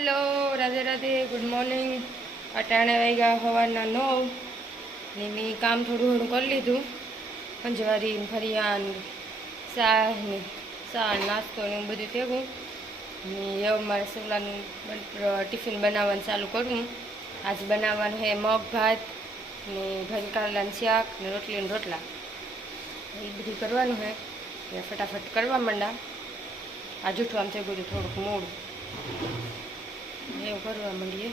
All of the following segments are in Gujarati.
Hello Radhe Radhe good morning. अटाणे वाग्या सवारना 9 ने मैं काम थोड़ू घणुं कर लीधुं। पंजवारी फरियान चा नास्तो ने बधुं थयुं ने एवं मारे सवलानुं टिफिन बनाववानुं चालू करूँ। आज बनाववानुं है मग भात ने भरी कारेलानुं शाक ने रोटली ने रोटला। ए बधुं करवानुं है એટલે ફટાફટ કરવા માંડા। આ જૂઠું આમ થઈ ગયું થોડુંક મોડું એવું કરવા માંડીએ।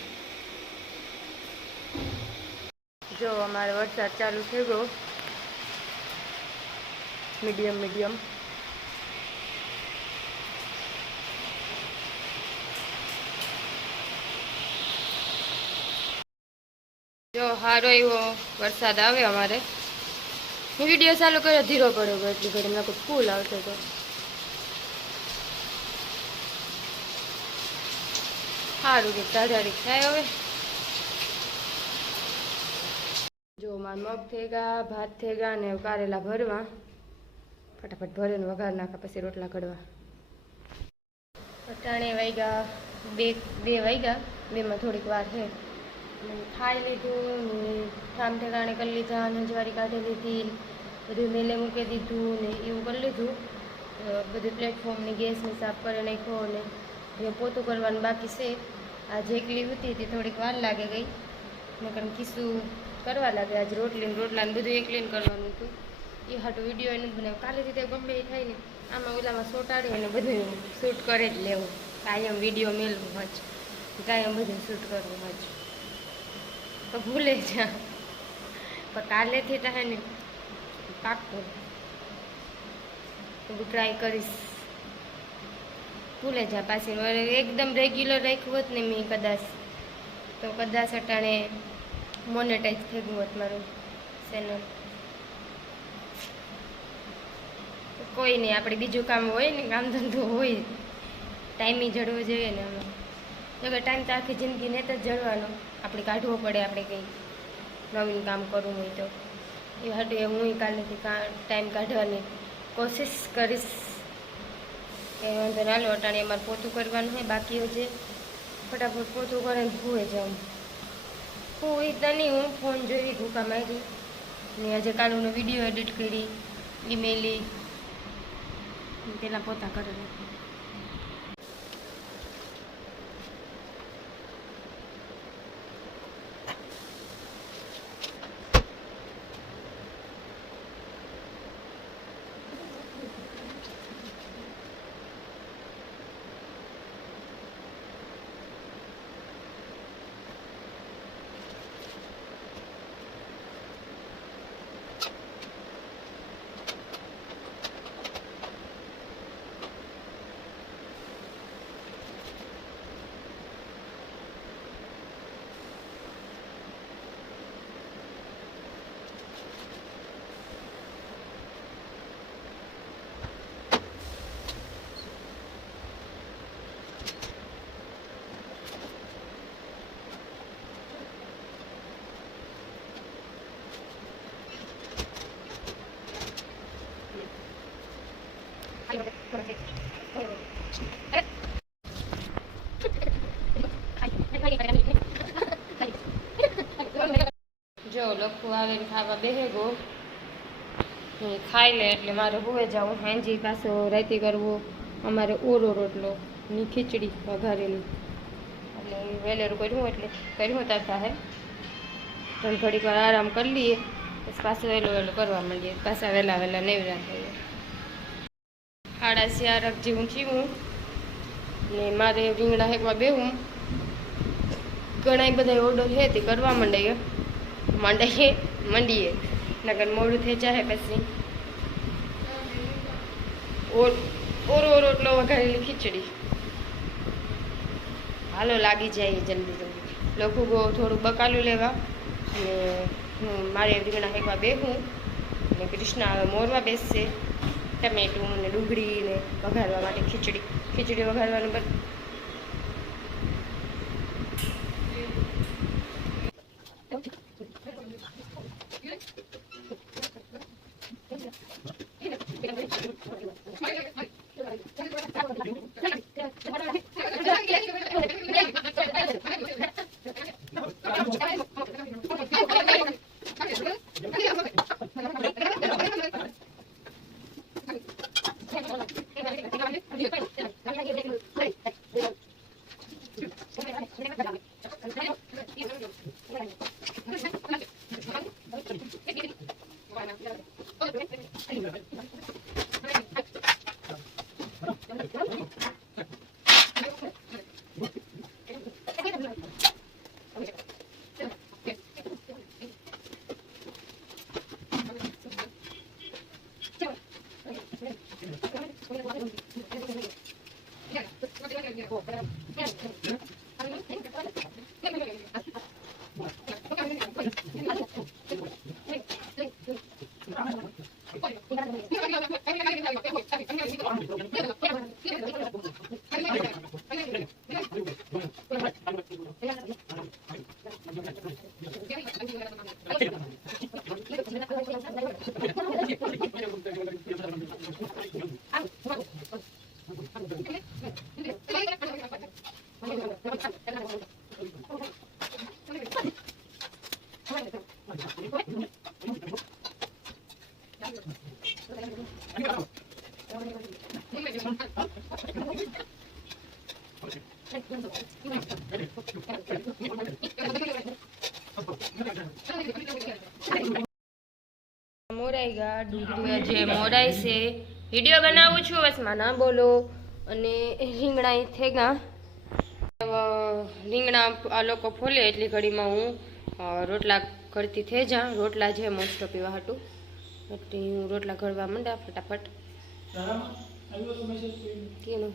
જો અમારે વરસાદ ચાલુ થઈ ગયો મીડિયમ મીડિયમ। જો સારો એવો વરસાદ આવે અમારે। વિડીયો ચાલુ કર્યો ધીરો પડ્યો એટલી ઘડી મેં કોઈ ફૂલ આવતો તો સારું કે તાજારી થાય હવે। જો મારા મગ થઈ ગયા, ભાત થઈ ગયા ને કારેલા ભરવા। ફટાફટ ભરીને વઘાર નાખા પછી રોટલા કડવા। અટાણે વાગ્યા બે વાગ્યા, બેમાં થોડીક વાર છે। ખાઈ લીધું, ઠામ ઠેકાણે કરી લીધા, નંજવારી કાઢી લીધી, બધું મેલે મૂકી દીધું ને એવું કરી લીધું। બધું પ્લેટફોર્મની ગેસને સાફ કરી નાખ્યો ને જે પોતું કરવાનું બાકી છે। આજે એકલી હતી તે થોડીક વાર લાગે ગઈ નકર ખીસું કરવા લાગે। આજે રોટલાને બધું એકલીને કરવાનું હતું એ હાટું વિડીયો એને બનાવ્યો। કાલે રીતે ગમે એ થાય ને આમાં ઓલામાં સોટાડી અને બધું શૂટ કરે જ લેવું। કાયમ વિડીયો મેળવું હોય કાયમ બધું શૂટ કરવું હોય તો ભૂલે જા પણ કાલેથી થાય ને પાક્કું તો ટ્રાય કરીશ। ભૂલે જા પાછી એકદમ રેગ્યુલર રાખ્યું હોત ને મેં કદાચ તો કદાચ અટાણે મોનેટાઈઝ થઈ ગયું હોત મારું ચેનલ। કોઈ નહીં, આપણે બીજું કામ હોય ને, કામ ધંધો હોય, ટાઈમ જળવો જોઈએ ને આમાં। જો કે ટાઈમ તો આખી જિંદગી ને તો જળવાનો, આપણે કાઢવો પડે। આપણે કંઈ નવીન કામ કરવું હોય તો એ હાટે હું કાલેથી ટાઈમ કાઢવાની કોશિશ કરીશ। એ વાંધો ના લો। અટાણે અમારે પોતું કરવાનું હોય બાકી છે, ફટાફટ પોતું કરીને ભૂએ જાઉં। હું એ તો નહીં, હું ફોન જોઈ ભૂકા મારી ને આજે કાલનો વિડીયો એડિટ કરી ઈમેલી પેલા પોતા કરેલા। જો લખું આવે ખાવા બેહે ગો ખાઈ લે એટલે મારે હોવે જાવું। હાંજી પાછો રાતી કરવું અમારે ઓરો રોટલો ની ખીચડી વઘારેલી એટલે વહેલેરું કર્યું એટલે કર્યું તાર થાય તો ઘડીક વાર આરામ કરી લઈએ પછી પાછું વહેલું કરવા માંડીએ। પાછા વહેલા નેવરા થઈએ। 4:30 જેવું થયું ને મારે રીંગણા હેકવા બેહું। ઘણા બધા ઓર્ડર છે તે કરવા માંડીએ નગર મોડું થઈ જાય પછી ઓરો રોટલો વઘારેલી ખીચડી હાલો લાગી જાય જલ્દી જલ્દી। લખું ગો થોડું બકાલું લેવા અને મારે રીંગણા હેકવા બેહું ને કૃષ્ણા હવે મોરવા બેસશે। ટમેટું ને ડુંગળી ને વઘારવા માટે ખીચડી વઘારવાનું બસ। મોરાઈ ગયા ડુંગળી જે મોરાઈ છે વિડીયો બનાવું છું બસમાં ના બોલો અને રીંગણા થઈ ગયા રીંગણા આ લોકો ફોલે એટલી ઘડીમાં હું રોટલા કરતી થઈ જા રોટલા જે મોસ્ટ ઓફ એવા હતું એટલે હું રોટલા ઘડવા માંડ્યા ફટાફટ કેનું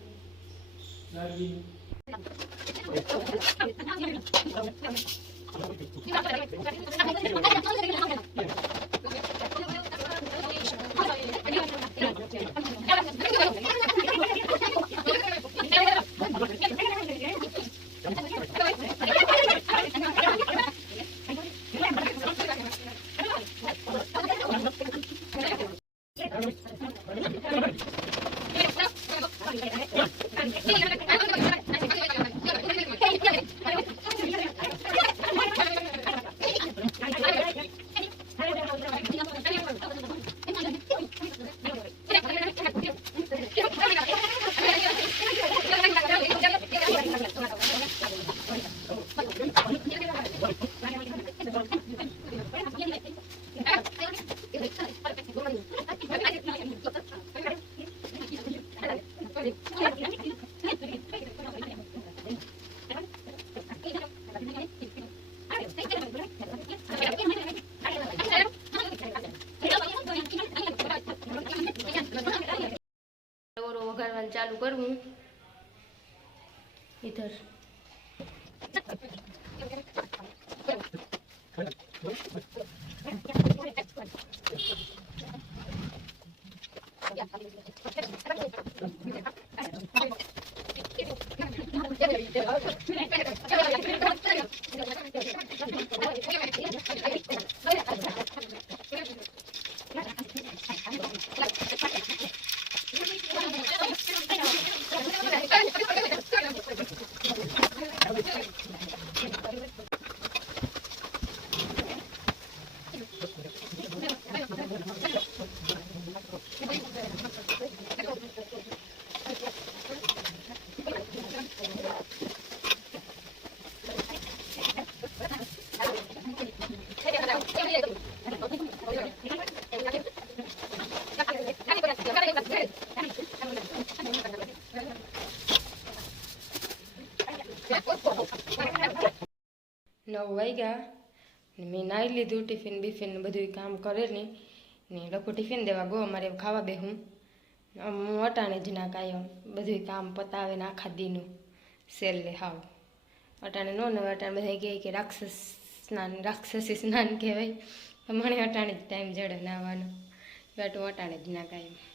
વઘારવાનું ચાલુ કરવું ઇધર નવ વાગ્યા મેં નાહી લીધું ટિફિન બિફિન બધું કામ કરે ને લોકો ટિફિન દેવા ગો અમારે ખાવા બેહું હું અટાણે જ ના કાયમ બધું કામ પતાવે ને આખા દીનું સેલ લે હાવ અટાણે નો નવે અટાણે બધા કહે કે રાક્ષસી સ્નાન કહેવાય મને અટાણે જ ટાઈમ જડે નાવાનો બટ હું અટાણે જ ના કાયમ